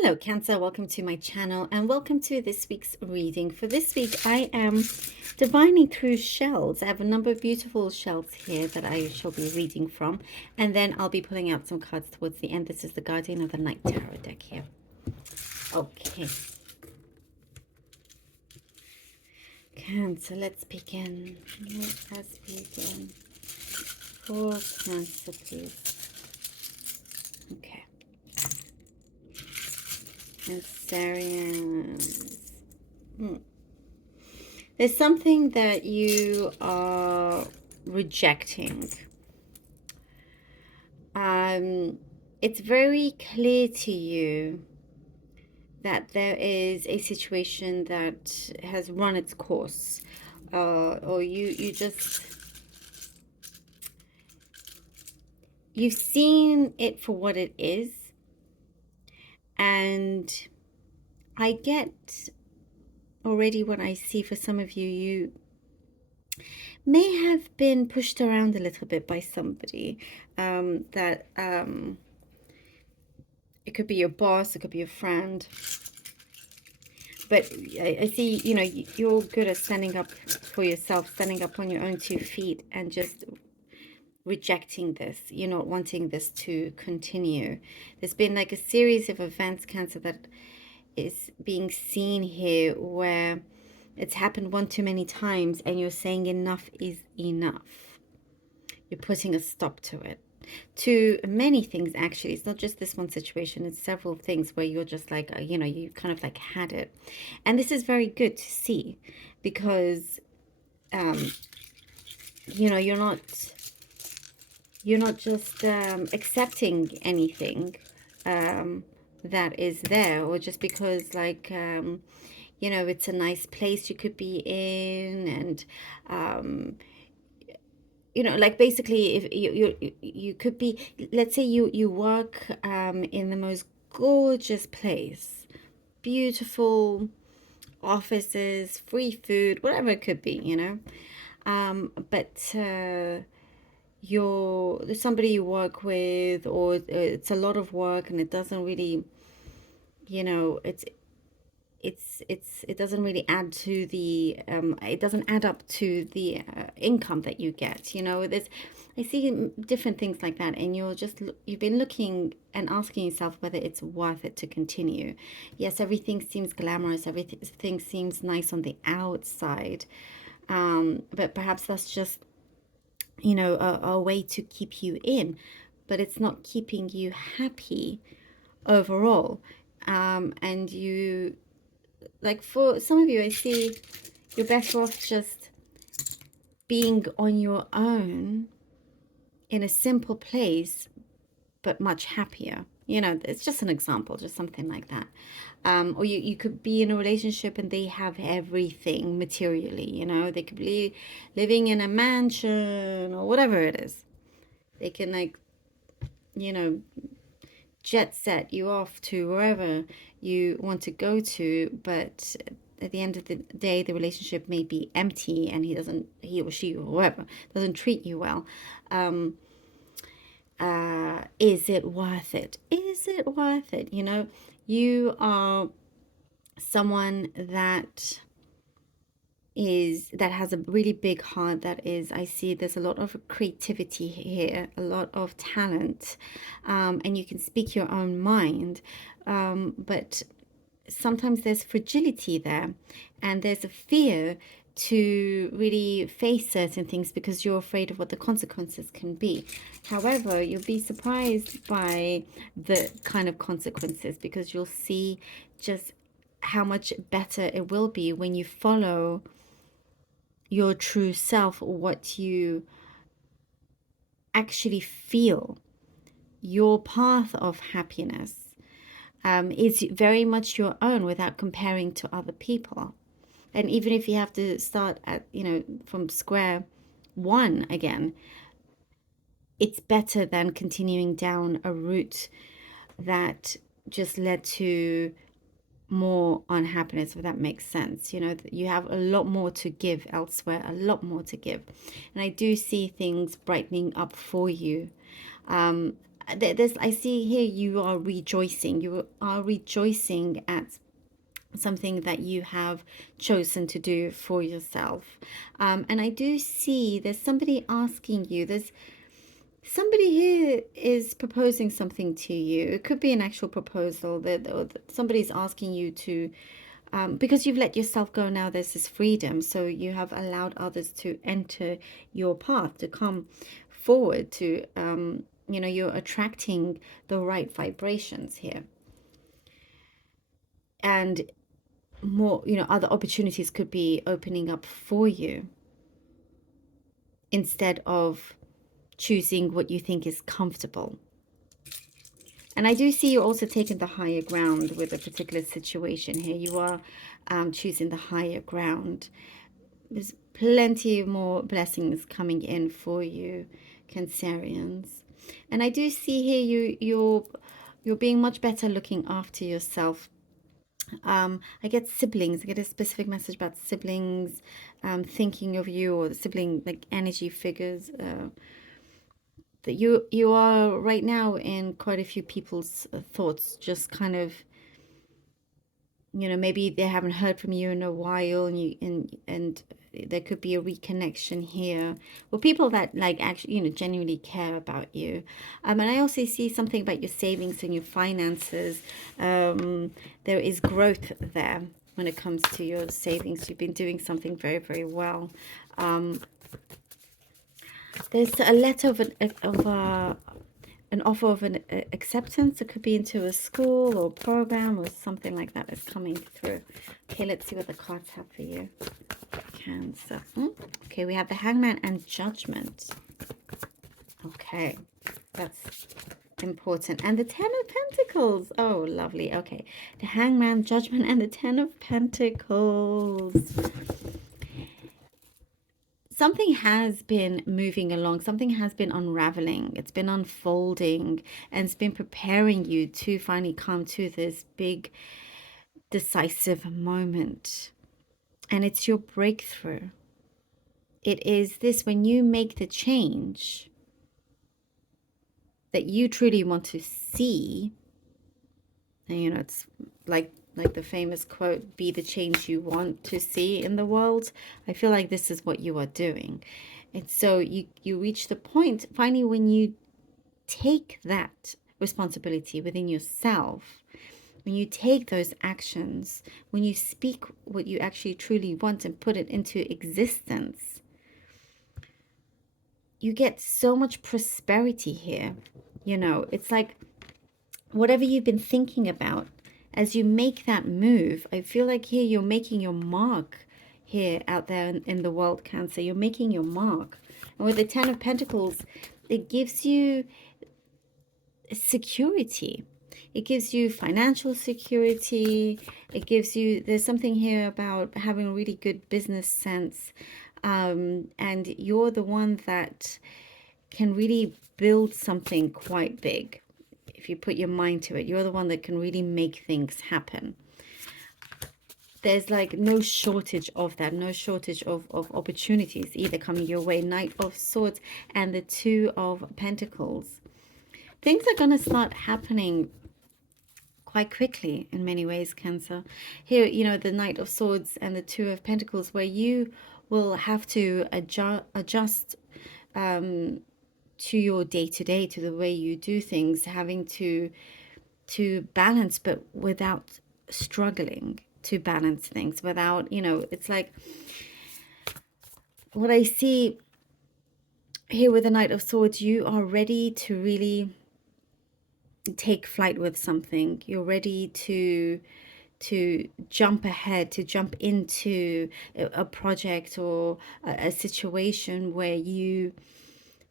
Hello, Cancer. Welcome to my channel and welcome to this week's reading. For this week, I am divining through shells. I have a number of beautiful shells here that I shall be reading from, and then I'll be pulling out some cards towards the end. This is the Guardian of the Night Tarot deck here. Okay. Cancer, let's begin. Let us begin. For Cancer, please. Okay. Cancerians. There's something that you are rejecting. It's very clear to you that there is a situation that has run its course, or you've seen it for what it is, and I get already what I see for some of you. You may have been pushed around a little bit by somebody that it could be your boss, it could be a friend, but I see, you know, you're good at standing up for yourself, standing up on your own 2 feet, and just rejecting this. You're not wanting this to continue. There's been like a series of events, Cancer, that is being seen here where it's happened one too many times and you're saying enough is enough. You're putting a stop to it. To many things, actually. It's not just this one situation. It's several things where you're just like, you know, you've kind of like had it. And this is very good to see because, you know, you're not just accepting anything that is there, or just because, like, you know, it's a nice place you could be in, and you know, like, basically, if you could be, let's say you work in the most gorgeous place, beautiful offices, free food, whatever it could be, you know, but there's somebody you work with, or it's a lot of work and it doesn't really, you know, it doesn't really add to the it doesn't add up to the income that you get, you know. I see different things like that, and you've been looking and asking yourself whether it's worth it to continue. Yes, everything seems glamorous, everything seems nice on the outside, but perhaps that's just, you know, a way to keep you in, but it's not keeping you happy overall. And you, like, for some of you, I see you're better off just being on your own in a simple place, but much happier. You know, it's just an example, just something like that. Or you could be in a relationship and they have everything materially, you know. They could be living in a mansion or whatever it is. They can, like, you know, jet set you off to wherever you want to go to, but at the end of the day, the relationship may be empty and he or she or whoever doesn't treat you well. Is it worth it? Is it worth it? You know, you are someone that has a really big heart. I see there's a lot of creativity here, a lot of talent, and you can speak your own mind, but sometimes there's fragility there, and there's a fear to really face certain things because you're afraid of what the consequences can be. However, you'll be surprised by the kind of consequences, because you'll see just how much better it will be when you follow your true self, what you actually feel. Your path of happiness is very much your own, without comparing to other people. And even if you have to start at, you know, from square one again, it's better than continuing down a route that just led to more unhappiness, if that makes sense. You know, you have a lot more to give elsewhere, a lot more to give. And I do see things brightening up for you. There's, I see here you are rejoicing. You are rejoicing at something that you have chosen to do for yourself. And I do see there's somebody asking you, there's somebody here is proposing something to you. It could be an actual proposal that, or that somebody's asking you to, because you've let yourself go now, there's this freedom. So you have allowed others to enter your path, to come forward, to, you're attracting the right vibrations here. And more, other opportunities could be opening up for you instead of choosing what you think is comfortable. And I do see you also taking the higher ground with a particular situation here. You are choosing the higher ground. There's plenty more blessings coming in for you, Cancerians. And I do see here you're being much better looking after yourself. I get siblings. I get a specific message about siblings thinking of you, or the sibling like energy figures. That you are right now in quite a few people's thoughts, just kind of, maybe they haven't heard from you in a while, and there could be a reconnection here, or people that like actually genuinely care about you. And I also see something about your savings and your finances. There is growth there when it comes to your savings. You've been doing something very, very well. There's a letter of an offer of an acceptance. It could be into a school or program or something like that is coming through. Okay, let's see what the cards have for you, Cancer. Okay, we have the Hangman and Judgment. Okay, that's important. And the Ten of Pentacles. Oh, lovely. Okay, the Hangman, Judgment, and the Ten of Pentacles. Something has been moving along, something has been unraveling, it's been unfolding, and it's been preparing you to finally come to this big decisive moment. And it's your breakthrough. It is this, when you make the change that you truly want to see. And it's like the famous quote, be the change you want to see in the world. I feel like this is what you are doing. And so you reach the point finally when you take that responsibility within yourself, when you take those actions, when you speak what you actually truly want and put it into existence, you get so much prosperity here. It's like whatever you've been thinking about, as you make that move, I feel like here you're making your mark here out there in the world, Cancer. You're making your mark. And with the Ten of Pentacles, it gives you security. It gives you financial security. It gives you, there's something here about having really good business sense. And you're the one that can really build something quite big. If you put your mind to it, you're the one that can really make things happen. There's like no shortage of that, no shortage of opportunities either coming your way. Knight of Swords and the Two of Pentacles. Things are going to start happening quite quickly in many ways, Cancer. Here, the Knight of Swords and the Two of Pentacles, where you will have to adjust to your day-to-day, to the way you do things, having to balance, but without struggling to balance things, without, it's like what I see here with the Knight of Swords. You are ready to really take flight with something. You're ready to jump ahead, to jump into a project or a situation where you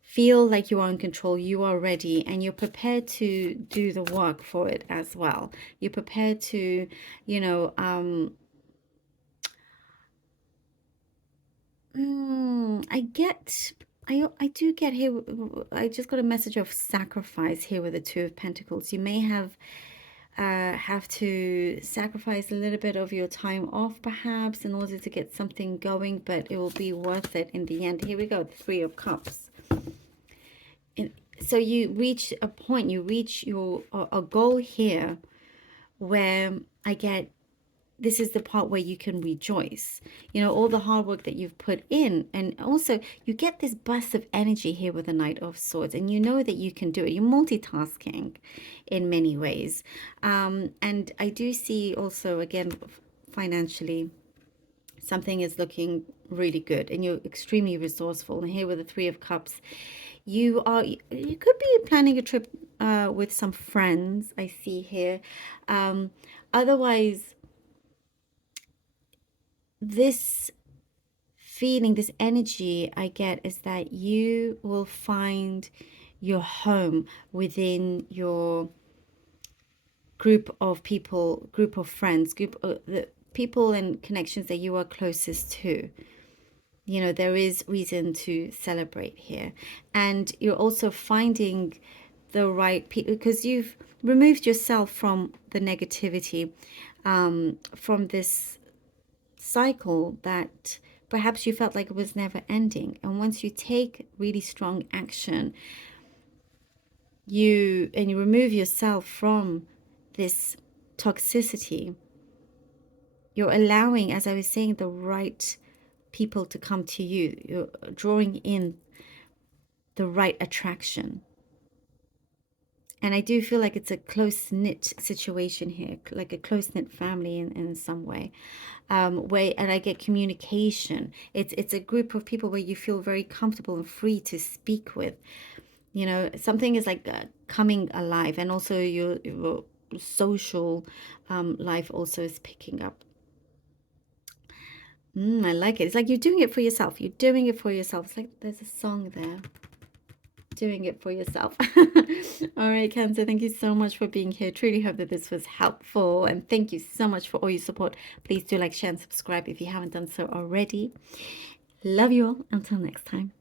feel like you are in control, you are ready, and you're prepared to do the work for it as well. You're prepared to, I do get here, I just got a message of sacrifice here with the Two of Pentacles. You may have to sacrifice a little bit of your time off perhaps in order to get something going, but it will be worth it in the end. Here we go, Three of Cups. So you reach a point, you reach your a goal here where I get, this is the part where you can rejoice, you know, all the hard work that you've put in. And also you get this burst of energy here with the Knight of Swords, and you know that you can do it. You're multitasking in many ways. And I do see also, again, financially, something is looking really good, and you're extremely resourceful. And here with the Three of Cups, you could be planning a trip with some friends, I see here. Otherwise, this feeling, this energy I get is that you will find your home within your group of people, group of friends, group of the people and connections that you are closest to. You know, there is reason to celebrate here. And you're also finding the right people, because you've removed yourself from the negativity, from this cycle that perhaps you felt like it was never ending. And once you take really strong action, you remove yourself from this toxicity, you're allowing, as I was saying, the right people to come to you. You're drawing in the right attraction. And I do feel like it's a close-knit situation here, like a close-knit family in some way. Where, and I get communication. It's a group of people where you feel very comfortable and free to speak with. You know, something is like coming alive, and also your social life also is picking up. I like it. It's like you're doing it for yourself. You're doing it for yourself. It's like there's a song there. Doing it for yourself. All right, Cancer, thank you so much for being here. Truly hope that this was helpful. And thank you so much for all your support. Please do like, share, and subscribe if you haven't done so already. Love you all. Until next time.